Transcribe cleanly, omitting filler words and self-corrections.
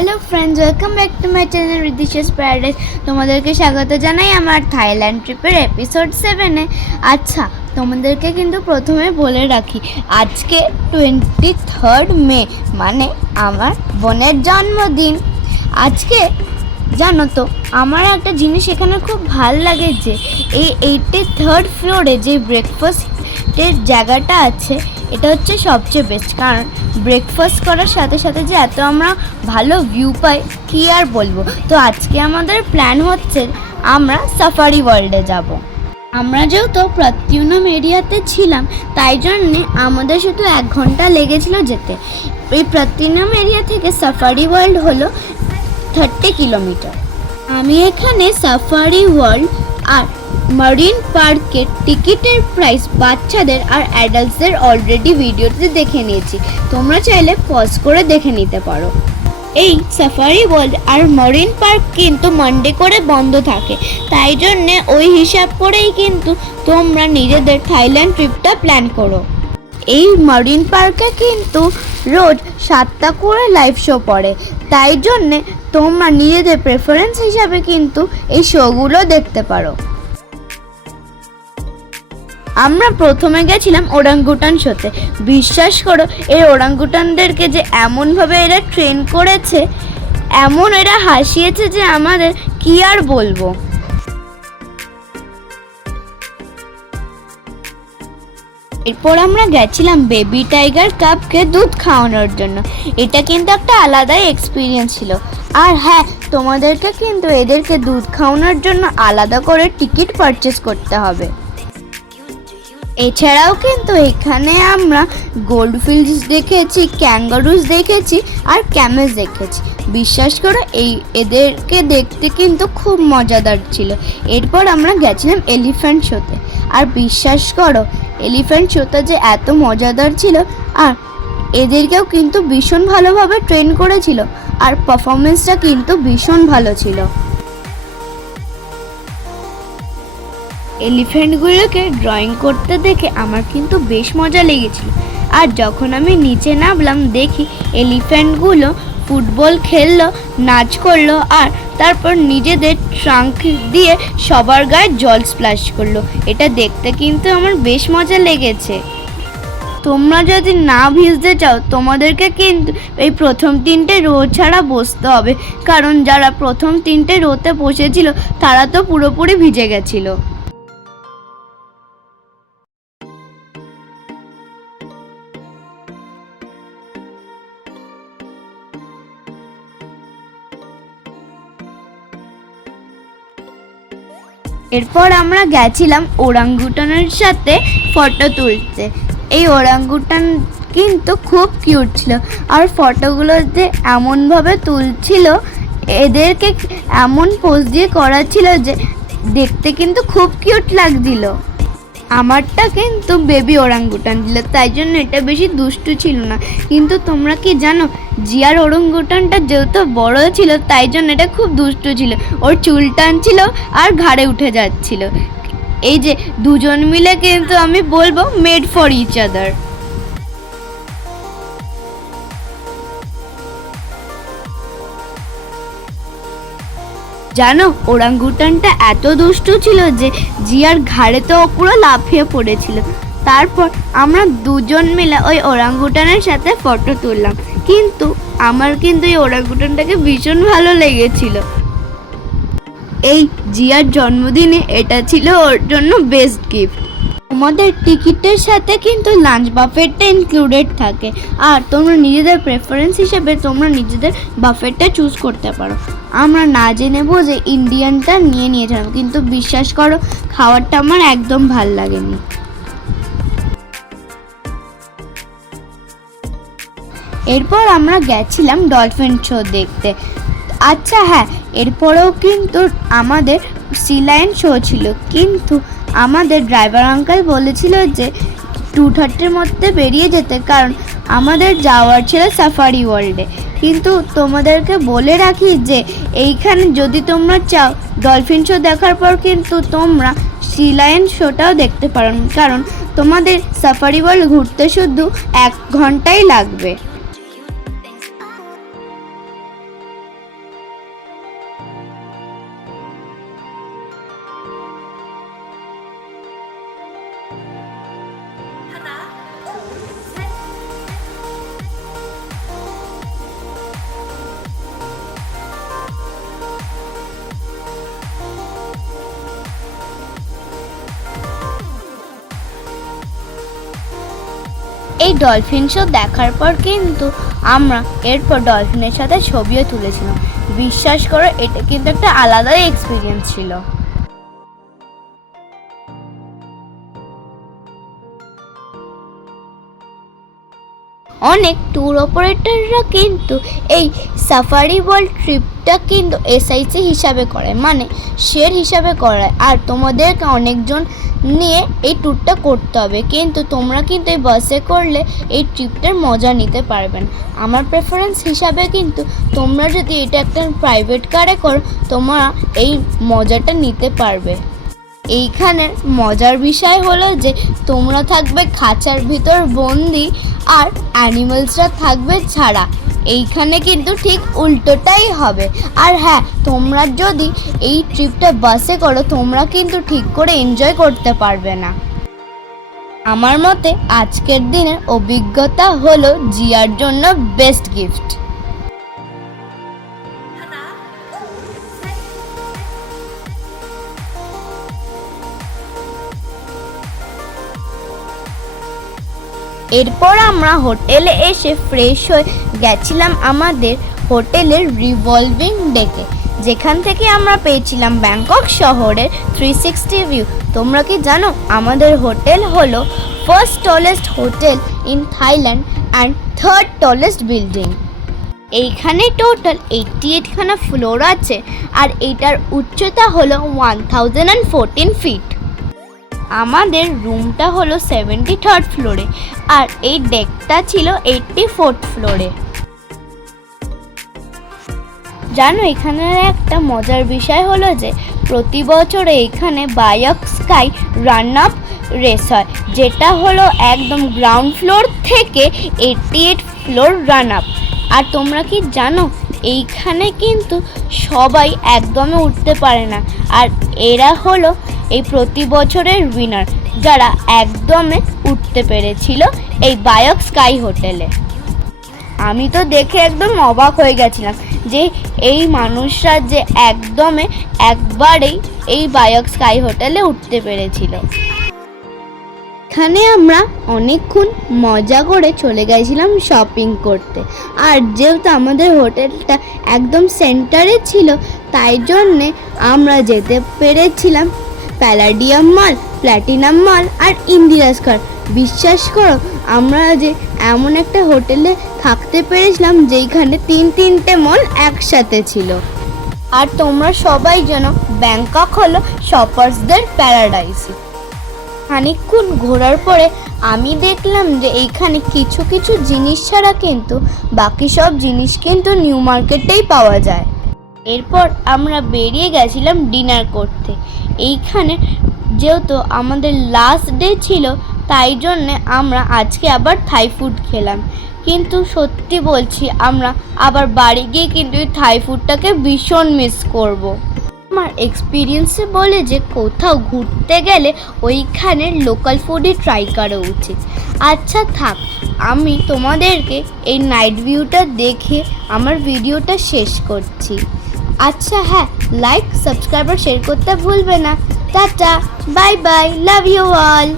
Hello friends, welcome back to my channel Ridisha's paradise. তোমাদেরকে স্বাগত জানাই আমার থাইল্যান্ড ট্রিপের এপিসোড 7-এ। আচ্ছা, তোমাদেরকে কিন্তু প্রথমে বলে রাখি, আজকে 23 মে, মানে আমার বোনের জন্মদিন। আজকে জানো তো, আমার একটা জিনিস এখানে খুব ভাল লাগে যে এই 83rd ফ্লোরে যে ব্রেকফাস্টের জায়গাটা আছে, এটা হচ্ছে সবচেয়ে বেস্ট। কারণ ব্রেকফাস্ট করার সাথে সাথে যে এত আমরা ভালো ভিউ পাই, কী আর বলবো। তো আজকে আমাদের প্ল্যান হচ্ছে আমরা সাফারি ওয়ার্ল্ডে যাব। আমরা যেহেতু প্রত্যুনম এরিয়াতে ছিলাম, তাই জন্যে আমাদের শুধু 1 ঘন্টা লেগেছিল যেতে। এই প্রত্যুনম এরিয়া থেকে সাফারি ওয়ার্ল্ড হলো 30 কিলোমিটার। আমি এখানে সাফারি ওয়ার্ল্ড আর মারিন পার্কের টিকিটের প্রাইস বাচ্চাদের আর অ্যাডাল্টসদের অলরেডি ভিডিওতে দেখে নিয়েছি, তোমরা চাইলে পজ করে দেখে নিতে পারো। এই সাফারি ওয়ার্ল্ড আর মারিন পার্ক কিন্তু মানডে করে বন্ধ থাকে, তাই জন্যে ওই হিসাব করেই কিন্তু তোমরা নিজেদের থাইল্যান্ড ট্রিপটা প্ল্যান করো। এই মারিন পার্কে কিন্তু রোজ 7টা করে লাইভ শো পড়ে, তাই জন্যে তোমরা নিজেদের প্রেফারেন্স হিসাবে কিন্তু এই শোগুলো দেখতে পারো। আমরা প্রথমে গেছিলাম ওরাঙ্গুটান শোতে। বিশ্বাস করো, এই ওরাঙ্গুটানদেরকে যে এমনভাবে এরা ট্রেন করেছে, এমন এরা হাসিয়েছে যে আমাদের কি আর বলবো। এরপর আমরা গেছিলাম বেবি টাইগার কাপকে দুধ খাওয়ানোর জন্য। এটা কিন্তু একটা আলাদাই এক্সপিরিয়েন্স ছিল। আর হ্যাঁ, তোমাদেরকে কিন্তু এদেরকে দুধ খাওয়ানোর জন্য আলাদা করে টিকিট পারচেস করতে হবে। এছাড়াও কিন্তু এখানে আমরা গোল্ডফিশ দেখেছি, ক্যাঙ্গারুস দেখেছি আর ক্যামেল দেখেছি। বিশ্বাস করো, এদেরকে দেখতে কিন্তু খুব মজাদার ছিল। এরপর আমরা গেছিলাম এলিফ্যান্ট শোতে। আর বিশ্বাস করো, এলিফ্যান্ট শোটা যে এত মজাদার ছিল, আর এদেরকেও কিন্তু ভীষণ ভালোভাবে ট্রেন করেছিল, আর পারফরমেন্সটা কিন্তু ভীষণ ভালো ছিল। এলিফ্যান্টগুলোকে ড্রয়িং করতে দেখে আমার কিন্তু বেশ মজা লেগেছিল। আর যখন আমি নিচে নামলাম, দেখি এলিফ্যান্টগুলো ফুটবল খেললো, নাচ করলো, আর তারপর নিজেদের ট্রাঙ্ক দিয়ে সবার গায়ে জল স্প্ল্যাশ করলো। এটা দেখতে কিন্তু আমার বেশ মজা লেগেছে। তোমরা যদি না ভিজতে চাও, তোমাদেরকে কিন্তু এই প্রথম 3টে রো ছাড়া বসতে হবে, কারণ যারা প্রথম 3টে রোতে বসেছিল তারা তো পুরোপুরি ভিজে গেছিলো। এরপর আমরা গেছিলাম ওরাঙ্গুটানের সাথে ফটো তুলতে। এই ওরাঙ্গুটান কিন্তু খুব কিউট ছিল, আর ফটোগুলোতে এমনভাবে তুলছিল, এদেরকে এমন পোজ দিয়ে করা ছিল যে দেখতে কিন্তু খুব কিউট লাগছিল। আমারটা কিন্তু বেবি ওরাঙ্গুটান ছিল, তাই জন্য এটা বেশি দুষ্টু ছিল না। কিন্তু তোমরা কি জানো, জিয়ার ওরাঙ্গুটানটা যেহেতু বড় ছিল, তাই জন্য এটা খুব দুষ্টু ছিল। ওর চুল টানছিল আর ঘাড়ে উঠে যাচ্ছিল। এই যে দুজন মিলে কিন্তু আমি বলবো মেড ফর ইচ আদার। জানো, ওরাঙ্গুটানটা এত দুষ্টু ছিল যে জিয়ার ঘাড়ে তো পুরো লাফিয়ে পড়েছিল। তারপর আমরা দুজন মিলে ওই ওরাঙ্গুটানের সাথে ফটো তুললাম। কিন্তু আমার কিন্তু এই ওরাঙ্গুটানটাকে ভীষণ ভালো লেগেছিল। এই জিয়ার জন্মদিনে এটা ছিল ওর জন্য বেস্ট গিফট। তোমাদের টিকিটের সাথে কিন্তু লাঞ্চ বাফেটটা ইনক্লুডেড থাকে, আর তোমরা নিজেদের প্রেফারেন্স হিসেবে তোমরা নিজেদের বাফেটটা চুজ করতে পারো। আমরা না জেনে বুঝে ইন্ডিয়ানটা নিয়েছিলাম, কিন্তু বিশ্বাস করো, খাবারটা আমার একদম ভাল লাগেনি। এরপর আমরা গেছিলাম ডলফিন শো দেখতে। আচ্ছা হ্যাঁ, এরপরেও কিন্তু আমাদের সি লায়ন শো ছিল, কিন্তু আমাদের ড্রাইভার আঙ্কেল বলেছিল যে 2:30-র মধ্যে বেরিয়ে যেতে, কারণ আমাদের যাওয়ার ছিল সাফারি ওয়ার্ল্ডে। কিন্তু তোমাদেরকে বলে রাখি যে এইখানে যদি তোমরা চাও ডলফিন শো দেখার পর কিন্তু তোমরা সি লায়ন শোটাও দেখতে পারো, কারণ তোমাদের সাফারি ওয়ার্ল্ড ঘুরতে শুধু 1 ঘন্টাই লাগবে। ডলফিন শো দেখার পর কিন্তু আমরা এরপর ডলফিনের সাথে ছবিও তুলেছিলাম। বিশ্বাস করো, এটা কিন্তু একটা আলাদাই এক্সপিরিয়েন্স ছিল। অনেক ট্যুর অপারেটররা কিন্তু এই সাফারি ওয়ার্ল্ড ট্রিপটা কিন্তু এসআইসি হিসাবে করে, মানে শেয়ার হিসাবে করায়, আর তোমাদেরকে অনেকজন নিয়ে এই ট্যুরটা করতে হবে। কিন্তু তোমরা কিন্তু এই বাসে করলে এই ট্রিপটার মজা নিতে পারবেন। আমার প্রেফারেন্স হিসাবে কিন্তু তোমরা যদি এটা একটা প্রাইভেট কারে করো, তোমরা এই মজাটা নিতে পারবে। এইখানের মজার বিষয় হলো যে তোমরা থাকবে খাঁচার ভিতর বন্দি আর অ্যানিমালসরা থাকবে ছাড়া। এইখানে কিন্তু ঠিক উল্টোটাই হবে। আর হ্যাঁ, তোমরা যদি এই ট্রিপটা বাসে করো, তোমরা কিন্তু ঠিক করে এনজয় করতে পারবে না। আমার মতে আজকের দিনের অভিজ্ঞতা হলো জিয়ার জন্য বেস্ট গিফট। এরপর আমরা হোটেলে এসে ফ্রেশ হয়ে গেছিলাম আমাদের হোটেলের রিভলভিং ডেকে, যেখান থেকে আমরা পেয়েছিলাম ব্যাংকক শহরের 360 ভিউ। তোমরা কি জানো, আমাদের হোটেল হলো first tallest hotel in Thailand and third tallest building. এইখানে টোটাল 88খানা ফ্লোর আছে আর এইটার উচ্চতা হলো 1014 ফিট। আমাদের রুমটা হলো 73rd ফ্লোরে আর এই ডেকটা ছিল 84th ফ্লোরে। জানো, এখানে একটা মজার বিষয় হলো যে প্রতি বছরে এখানে বায়ক স্কাই রান আপ রেস হয়, যেটা হলো একদম গ্রাউন্ড ফ্লোর থেকে 88 ফ্লোর রান আপ। আর তোমরা কি জানো, এইখানে কিন্তু সবাই একদমই উঠতে পারে না, আর এরা হলো এই প্রতি বছরের উইনার, যারা একদমে উঠতে পেরেছিল এই বায়ক স্কাই হোটেলে। আমি তো দেখে একদম অবাক হয়ে গেছিলাম যে এই মানুষরা যে একবারেই এই বায়ক স্কাই হোটেলে উঠতে পেরেছিল। এখানে আমরা অনেকক্ষণ মজা করে চলে গেছিলাম শপিং করতে। আর যেহেতু আমাদের হোটেলটা একদম সেন্টারে ছিল, তাই জন্যে আমরা যেতে পেরেছিলাম প্যালাডিয়াম মল, প্ল্যাটিনাম মল আর ইন্দিরা স্কয়ার। বিশ্বাস করো, আমরা যে এমন একটা হোটেলে থাকতে পেরেছিলাম যেইখানে তিনটে মল একসাথে ছিল। আর তোমরা সবাই জানো, ব্যাংকক হলো শপার্সদের প্যারাডাইস। খানিকক্ষণ ঘোরার পরে আমি দেখলাম যে এইখানে কিছু কিছু জিনিস ছাড়া কিন্তু বাকি সব জিনিস কিন্তু নিউ মার্কেটেই পাওয়া যায়। এরপর আমরা বেরিয়ে গেছিলাম ডিনার করতে। এইখানে যেহেতু আমাদের লাস্ট ডে ছিল, তাই জন্যে আমরা আজকে আবার থাই ফুড খেলাম। কিন্তু সত্যি বলছি, আমরা আবার বাড়ি গিয়ে কিন্তু এই থাই ফুডটাকে ভীষণ মিস করব। আমার এক্সপিরিয়েন্সে বলে যে কোথাও ঘুরতে গেলে ওইখানের লোকাল ফুডই ট্রাই করা উচিত। আচ্ছা থাক, আমি তোমাদেরকে এই নাইট ভিউটা দেখে আমার ভিডিওটা শেষ করছি। আচ্ছা হ্যাঁ, লাইক, সাবস্ক্রাইব আর শেয়ার করতে ভুলবে না। Tata, bye bye, love you all.